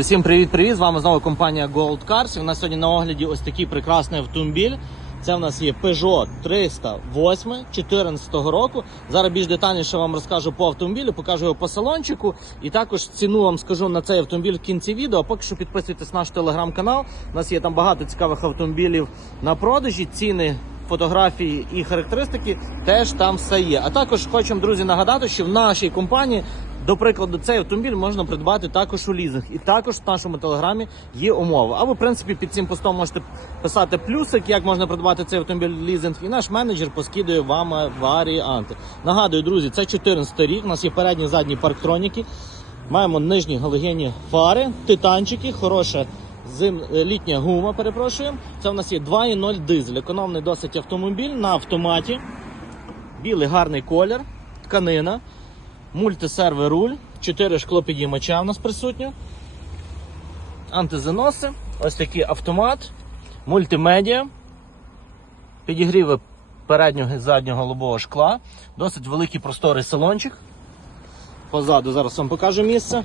Всім привіт-привіт! З вами знову компанія Gold Cars. У нас сьогодні на огляді ось такий прекрасний автомобіль. Це в нас є Peugeot 308 14 року. Зараз більш детальніше вам розкажу по автомобілю, покажу його по салончику. І також ціну вам скажу на цей автомобіль в кінці відео. Поки що підписуйтесь на наш телеграм-канал. У нас є там багато цікавих автомобілів на продажі. Ціни фотографії і характеристики теж там все є. А також хочемо, друзі, нагадати, що в нашій компанії, до прикладу, цей автомобіль можна придбати також у лізинг. І також в нашому телеграмі є умови. А ви, в принципі, під цим постом можете писати плюсик, як можна придбати цей автомобіль в лізинг, і наш менеджер поскидує вам варіанти. Нагадую, друзі, це 14 рік. У нас є передні задні парктроніки. Маємо нижні галогенні фари, титанчики, хороша зим... е, літня гума, перепрошую. Це в нас є 2.0 дизель. Економний досить автомобіль на автоматі. Білий гарний колір, тканина, мультисервер руль, 4 шклопідіймача у нас присутні. Антизаноси, ось такий автомат, мультимедіа, підігріви переднього і заднього лобового шкла, досить великий просторий салончик. Позаду зараз вам покажу місце.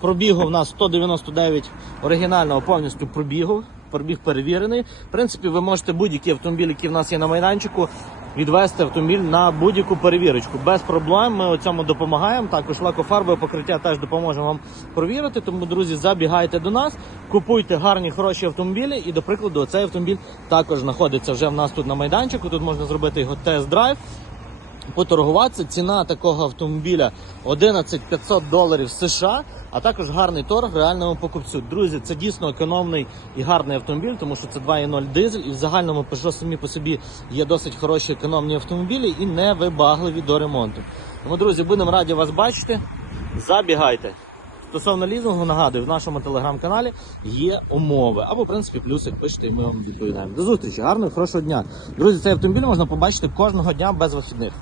Пробігу в нас 199 оригінального повністю пробігу. Пробіг перевірений. В принципі, ви можете будь-який автомобіль, який в нас є на майданчику, відвести автомобіль на будь-яку перевірочку. Без проблем ми цьому допомагаємо. Також лакофарбове покриття теж допоможе вам провірити. Тому, друзі, забігайте до нас, купуйте гарні хороші автомобілі. І, до прикладу, цей автомобіль також знаходиться вже в нас тут на майданчику. Тут можна зробити його тест-драйв поторгуватися. Ціна такого автомобіля 11 500 доларів США, а також гарний торг реальному покупцю. Друзі, це дійсно економний і гарний автомобіль, тому що це 2.0 дизель, і в загальному Peugeot самі по собі є досить хороші економні автомобілі і невибагливі до ремонту. Тому, друзі, будемо раді вас бачити. Забігайте. Стосовно лізингу, нагадую, в нашому телеграм-каналі є умови. Або, в принципі, плюсик пишете, і ми вам відповідаємо. До зустрічі, гарного, хорошого дня. Друзі, цей автомобіль можна побачити кожного дня без вихідних.